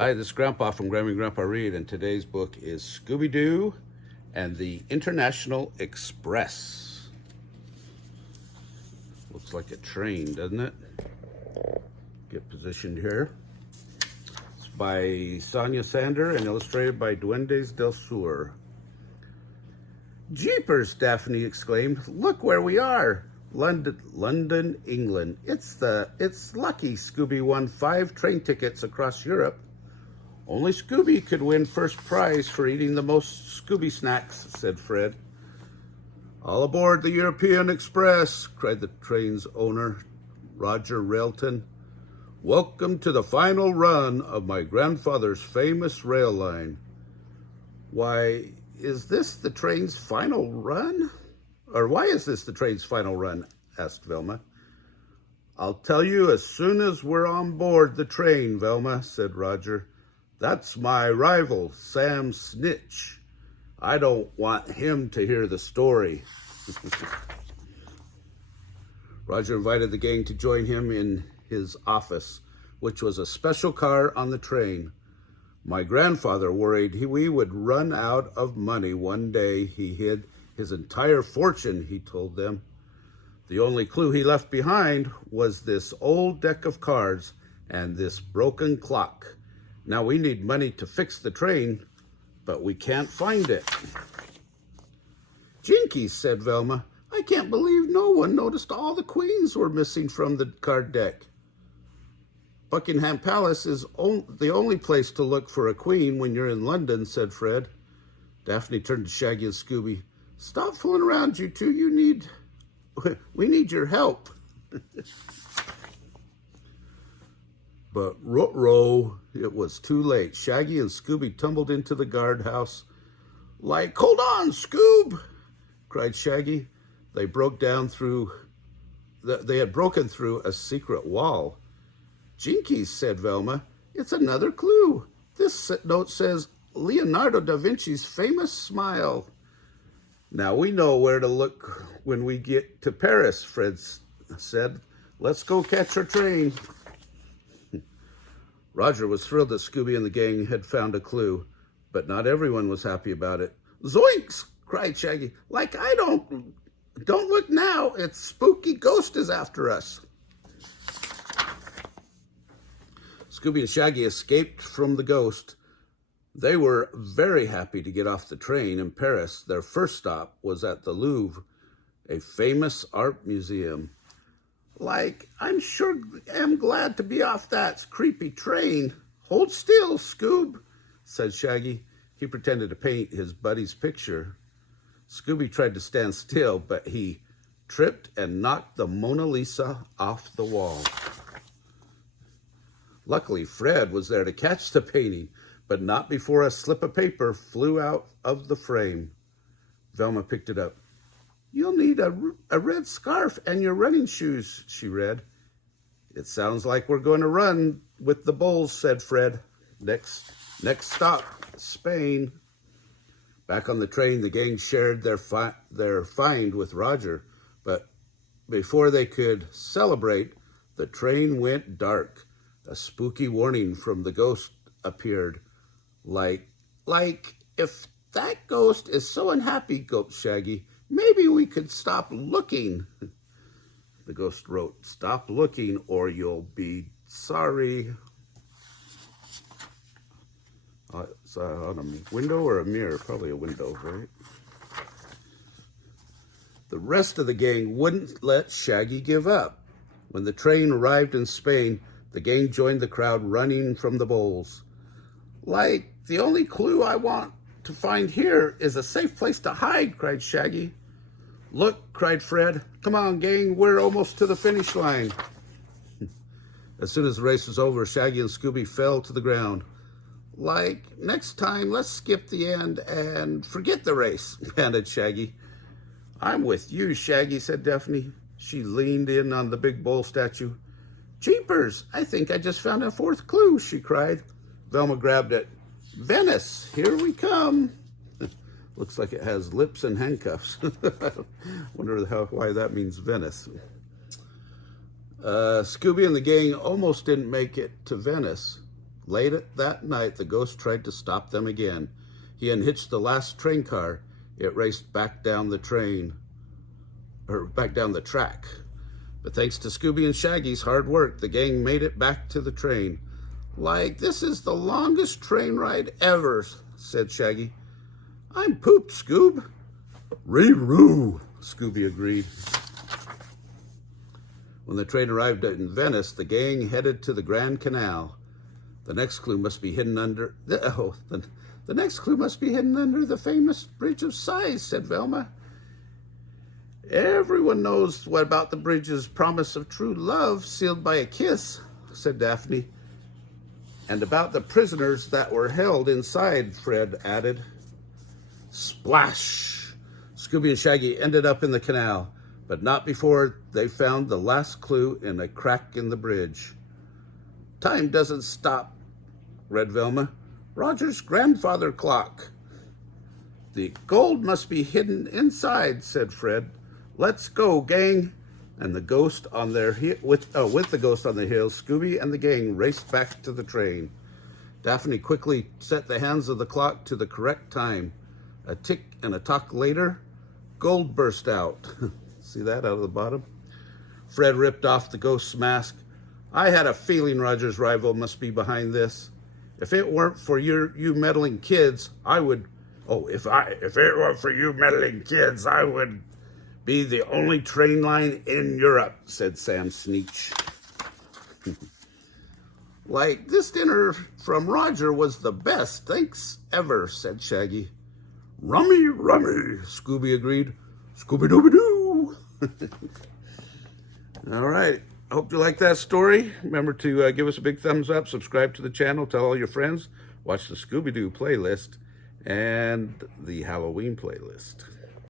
Hi, this is Grandpa from Grammy Grandpa Read, and today's book is Scooby-Doo and the International Express. Looks like a train, doesn't it? Get positioned here. It's by Sonia and illustrated by Duendes del Sur. Jeepers, Daphne exclaimed. Look where we are. London, England. It's lucky Scooby won 5 train tickets across Europe. Only Scooby could win first prize for eating the most Scooby snacks, said Fred. All aboard the European Express, cried the train's owner, Roger Railton. Welcome to the final run of my grandfather's famous rail line. Why, is this the train's final run? Or why is this the train's final run? Asked Velma. I'll tell you as soon as we're on board the train, Velma, said Roger. That's my rival, Sam Snitch. I don't want him to hear the story. Roger invited the gang to join him in his office, which was a special car on the train. My grandfather worried we would run out of money one day. He hid his entire fortune, he told them. The only clue he left behind was this old deck of cards and this broken clock. Now we need money to fix the train, but we can't find it. Jinkies, said Velma. I can't believe no one noticed all the queens were missing from the card deck. Buckingham Palace is the only place to look for a queen when you're in London, said Fred. Daphne turned to Shaggy and Scooby. Stop fooling around, you two. We need your help. But ruh-roh, it was too late. Shaggy and Scooby tumbled into the guardhouse. Like, hold on, Scoob, cried Shaggy. They had broken through a secret wall. Jinkies, said Velma. It's another clue. This note says Leonardo da Vinci's famous smile. Now we know where to look when we get to Paris, Fred said. Let's go catch our train. Roger was thrilled that Scooby and the gang had found a clue, but not everyone was happy about it. Zoinks! Cried Shaggy. Like I don't look now. It's spooky ghost is after us. Scooby and Shaggy escaped from the ghost. They were very happy to get off the train in Paris. Their first stop was at the Louvre, a famous art museum. Like, I'm glad to be off that creepy train. Hold still, Scoob, said Shaggy. He pretended to paint his buddy's picture. Scooby tried to stand still, but he tripped and knocked the Mona Lisa off the wall. Luckily, Fred was there to catch the painting, but not before a slip of paper flew out of the frame. Velma picked it up. You'll need a red scarf and your running shoes, she read. It sounds like we're going to run with the bulls, said Fred. Next stop, Spain. Back on the train, the gang shared their find with Roger, but before they could celebrate, the train went dark. A spooky warning from the ghost appeared. Like, if that ghost is so unhappy, gulped Shaggy, maybe we could stop looking. The ghost wrote, stop looking or you'll be sorry. It's on a window or a mirror? Probably a window, right? The rest of the gang wouldn't let Shaggy give up. When the train arrived in Spain, the gang joined the crowd running from the bowls. Like, the only clue I want to find here is a safe place to hide, cried Shaggy. Look, cried Fred. Come on, gang, we're almost to the finish line. As soon as the race was over, Shaggy and Scooby fell to the ground. Like, next time, let's skip the end and forget the race, panted Shaggy. I'm with you, Shaggy, said Daphne. She leaned in on the big bull statue. Jeepers, I think I just found a 4th clue, she cried. Velma grabbed it. Venice, here we come. Looks like it has lips and handcuffs. Wonder why that means Venice. Scooby and the gang almost didn't make it to Venice. late at that night, the ghost tried to stop them again. He unhitched the last train car. It raced back down the track. But thanks to Scooby and Shaggy's hard work, the gang made it back to the train. Like, this is the longest train ride ever, said Shaggy. I'm pooped, Scoob. Ree-roo, Scooby agreed. When the train arrived in Venice, the gang headed to the Grand Canal. The next clue must be hidden under the next clue must be hidden under the famous Bridge of Sighs, said Velma. Everyone knows what about the bridge's promise of true love sealed by a kiss, said Daphne. And about the prisoners that were held inside, Fred added. Splash! Scooby and Shaggy ended up in the canal, but not before they found the last clue in a crack in the bridge. Time doesn't stop, read Velma. Roger's grandfather clock. The gold must be hidden inside, said Fred. Let's go, gang. And the ghost on their with the ghost on their heels, Scooby and the gang raced back to the train. Daphne quickly set the hands of the clock to the correct time. A tick and a tock later, gold burst out. See that out of the bottom? Fred ripped off the ghost's mask. I had a feeling Roger's rival must be behind this. If it weren't for you meddling kids, I would. Oh, if it weren't for you meddling kids, I would be the only train line in Europe, said Sam Sneetch. Like, this dinner from Roger was the best, thanks ever, said Shaggy. Rummy, rummy, Scooby agreed. Scooby-Dooby-Doo. All right. I hope you like that story. Remember to give us a big thumbs up, subscribe to the channel, tell all your friends, watch the Scooby-Doo playlist and the Halloween playlist.